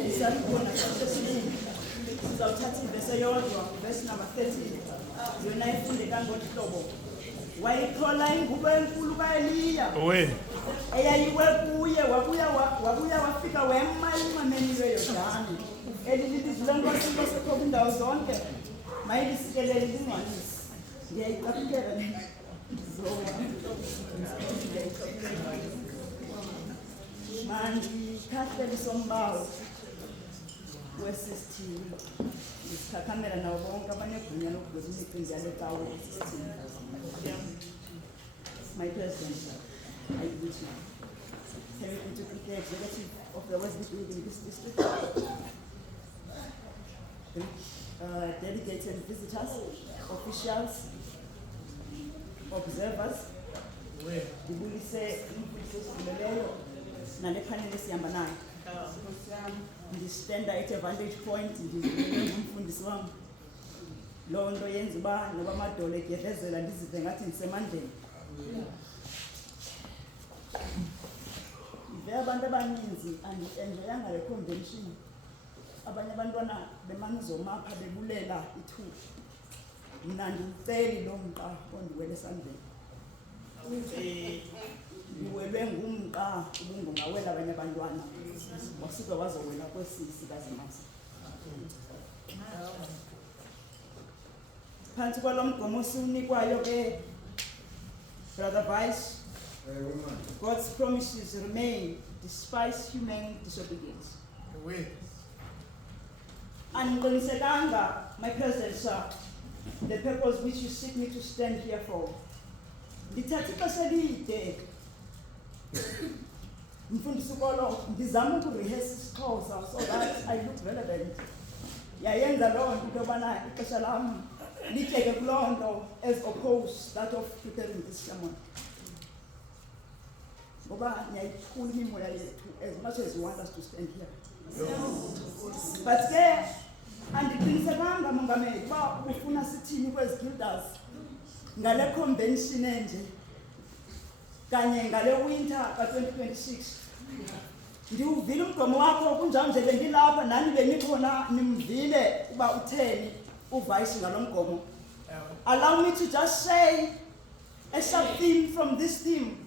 Isabona sesibili sizawuthatha ivesi eyodwa, verse number 13. Yona ifunde kangohlobo. Wayithola ingubo enkulu kaEliya. Eyayiwe kuye wabuya wafika wema emameni lweYordani. Elilizwi lenkosi losekhopha indawo zonke. Mayilisikelele lingcwalisi. Ngiyayiqaphela le. Manje kahle sombawo wesisithini isikhakamela nawo bonke abanegunya lokuveza imicimbi yale tawo esisithini. My president, I wish you can you interpret the executive of the West Building this district? Delegates and visitors, officials, observers, ndibulise umfundisi osidlulileyo nale panel esihamba nayo. Ndistanda at a vantage point ndizibulele umfundisi wami. Loo nto yenza uba noba amadolo egedlezela ndizive ngathi ndisemandleni. Ive abantu abaninzi andienjoyanga le convention. Abanye abantwana bemanuzomapha bebulela ithuba. Mna ndiwuceli lo mqa ondiwele esandleni. Ndiwelwe ngumqa ubungongawela abanye abantwana wasuka wazowela kwesisi kaZimasa. Phansi kwalo mgomo osiwunikwayo ke Brother Vice, God's promises remain despite human disobedience. Andiqinisekanga, my president, sir, the purpose which you seek me to stand here for. Ndithatha ixesha elide mfundisi ukolo ndizama ukurehearse isiXhosa so that I look relevant. Yayenza loo nto yobana ixesha lam lityeke kuloo nto as opposed that of preparing this sermon. Ngoba niyayikhula imimoya yethu as much as you want us to stand here. But ke andiqinisekanga mongameli uba ufuna sithini kwezi guilders ngale convention enje kanye ngale winter ka-2026. Ndiwuvile umgomo wakho kunjalo nje bengilapha nani benikhona nimvile uba utheni uvice ngalo mgomo. Allow me to just say a sub-theme from this theme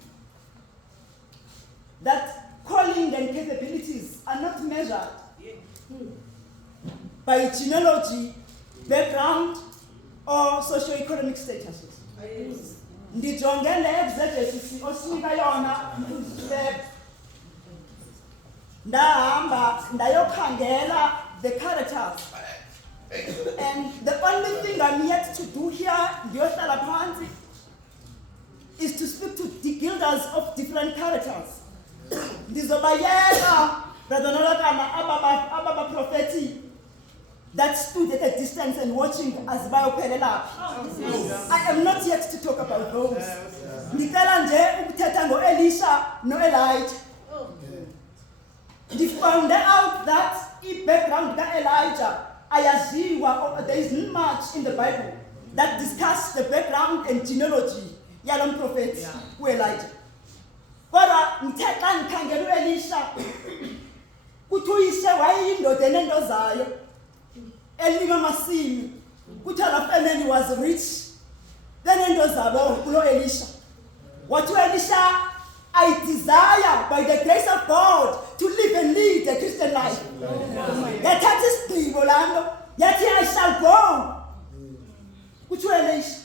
that calling and capabilities are not measured by genealogy, background, or socio-economic statuses. Ndijonge le exegesis osinika yona mfundisi. Ndahamba ndayokhangela the characters. And the only thing I'm yet to do here, ndiyohlala phansi, is to speak to the guilders of different characters. Ndizobayeka Brother Nolakana ababa prophetic that stood at a distance and watching as bayophelela. I am not yet to talk about those. Ndicela nje ukuthetha ngoElisha noElijah. They found out that in background kaElijah ayaziwa, there is not much in the Bible that discuss the background and genealogy yalo prophet uElijah. Kodwa ngithetha ngikhangela uElisha kuthi uyise wayeyindoda enentozayo elima amasimi kuthi la family was rich benento zabo kulo Elisha. What Elisha, I desire by the grace of God to live and lead a Christian life. That is the Bolando. Yet I shall go. Kuthi Elisha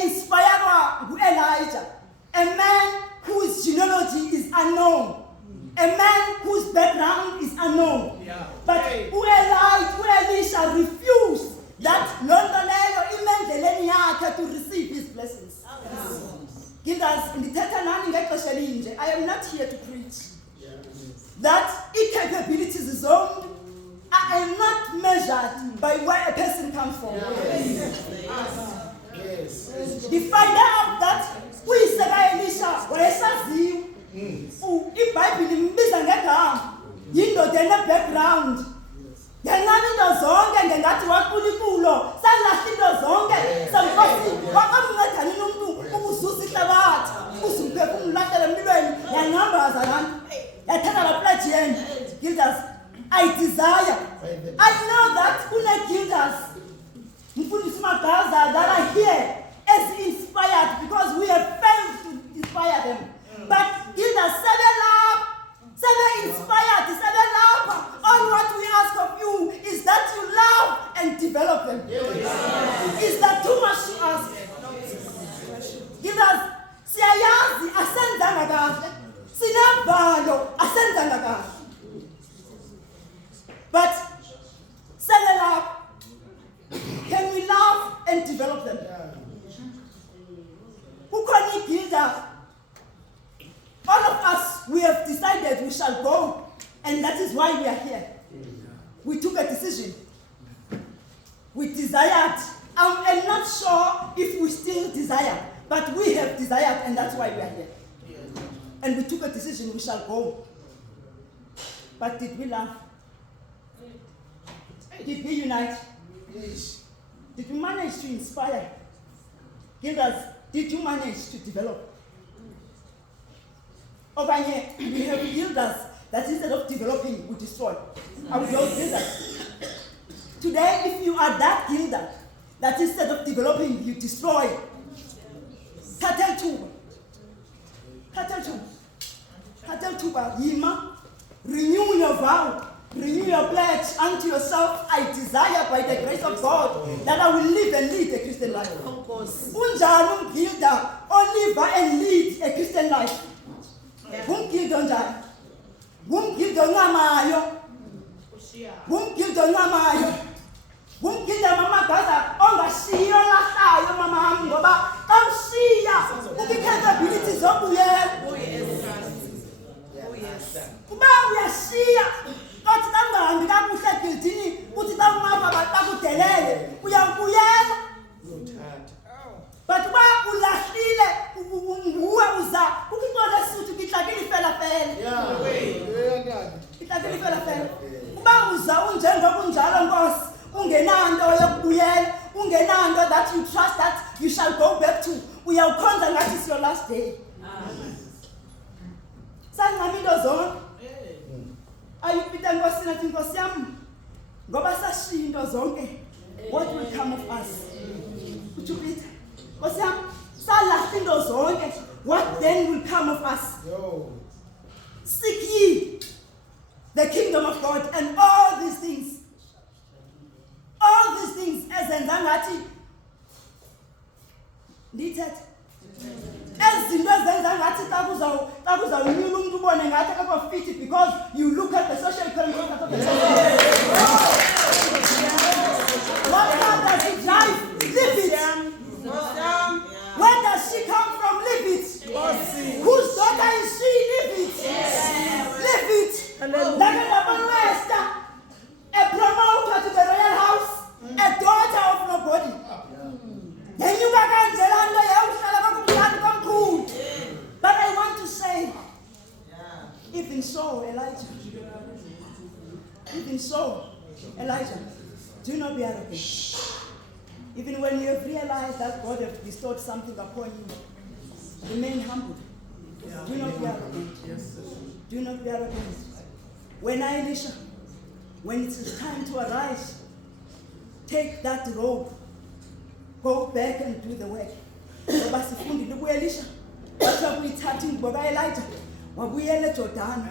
inspired Elijah, a man whose genealogy is unknown, a man whose background is unknown. But Elisha refused that Londonero imenzeleni yakhe to receive his blessings. Guilders, ndithetha nani ngexesha elinje. I am not here to preach that incapabilities zonke are not measured by where a person comes from. They find out that uyise kaElisha wayesaziwa. iBhayibheli imbiza ngegama yindoda ene-background. Ngencane into zonke ngengathi wakulipulo salahla into zonke sankosi wakamnceda nini umuntu ukuzuza ihlabathi uzumphefumulahlele emlilweni yanambaza lana yathatha la pledge yenu. Guilders, I desire. I know that Gildas, that are here as inspired because we have failed to inspire them. But Gildas, inspired, all what we ask of you is that you love and develop them. Is that too much to ask? Gildas, siyayazi asenzanga kahle. Sinabalo asenzanga kahle. But set it up. Can we love and develop them? Who can Gildas? All of us, we have decided we shall go, and that is why we are here. We took a decision. We desired. I'm not sure if we still desire, but we have desired, and that's why we are here. And we took a decision, we shall go. But did we love? Did we unite? Yes. Did we manage to inspire? Gildas, did you manage to develop? Over here, we have Gildas that instead of developing, we destroy. I will go Gildas. Today, if you are that Gildas that instead of developing, you destroy. Katel Tuba, Yima, renew your vow, renew your pledge unto yourself. I desire by the grace of God that I will live and lead a Christian life. Of course. Unjani Gildas, live and lead a Christian life. Gumgildo njani? Gumgildo ngamayo. Gumgildo ngamayo. Gumgildo mama gaza ongashiyo lahlayo mama ngoba awushiya ukukhetability zokuyela. Oh yes. Kuba uyashiya bathi kangahambi kakuhle gildini uthi bangaba bakudelele uyakuyela. But why ulahlile nguwe uza ukuthola suthi kihlakile fela fela. Yeah. Kihlakile fela fela. Kuba uza unjengokunjalo Nkosi ungenanto yokubuyela ungenanto that you trust that you shall go back to. Uyawukhonza ngathi it's your last day. Sangami into zonke. Ayipita Nkosi nathi Nkosi yami ngoba sashiya into zonke. What will come of us? Uchupita. What then will come of us? Seek ye the kingdom of God and all these things as enzangati needed. As in those because you look at the social economic of the what God does it drive? Live it. Where does she come from? Live it. Whose daughter is she? Live it. Live it. A promoter to the royal house, a daughter of nobody. Then you but I want to say, even so, Elijah, do not be arrogant. Even when you have realized that God has bestowed something upon you, remain humble. Do not be arrogant. Do not be arrogant. When Elisha, when it is time to arise, take that robe, go back and do the work. Elisha, Elijah. Wabuyele Jordan.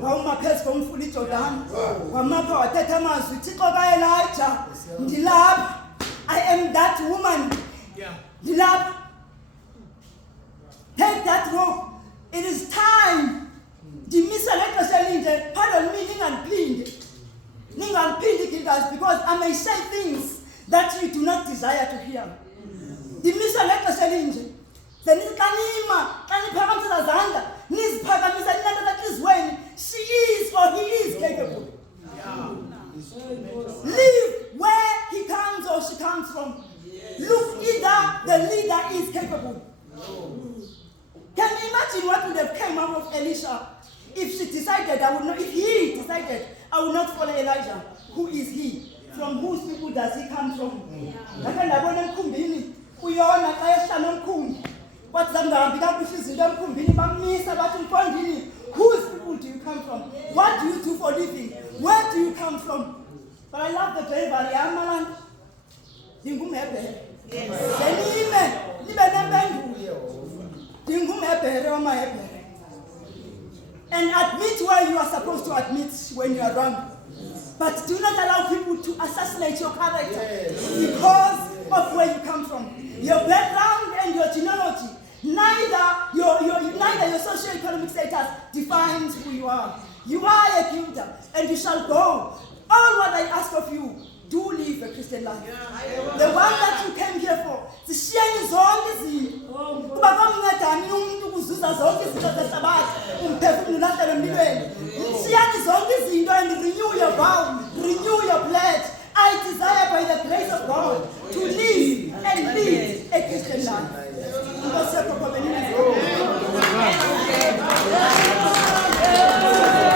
Wawumaphezu komfula Jordan. Wamapha wathetha amazwi Thixo kaElijah. Ndilapha. I am that woman. Ndilapha. Take that rope. It is time. Dimisa lexesha elinde. Pardon me, ningangiphindi Gildas, because I may say things that you do not desire to hear. Dimisa lexesha elinde. She is or he is capable. Live where he comes or she comes from. Look, either the leader is capable. Can you imagine what would have come out of Elisha if she decided if he decided I will not follow Elijah? Who is he? From whose people does he come from? Whose people do you come from? What do you do for living? Where do you But I love the delivery. I'm a Dingumebe. Then and admit where you are supposed to admit when you are wrong. But do not allow people to assassinate your character because of where you come from. Your background and your genealogy, neither your socio-economic status defines who you are. You are a builder and you shall go. All what I ask of you, do live a Christian life. The one that you came here for. The sharing is all this. Kuba kwamnceda umuntu ukuzuza zonke izinto zehlabathi umphefumulo lahlelo empilweni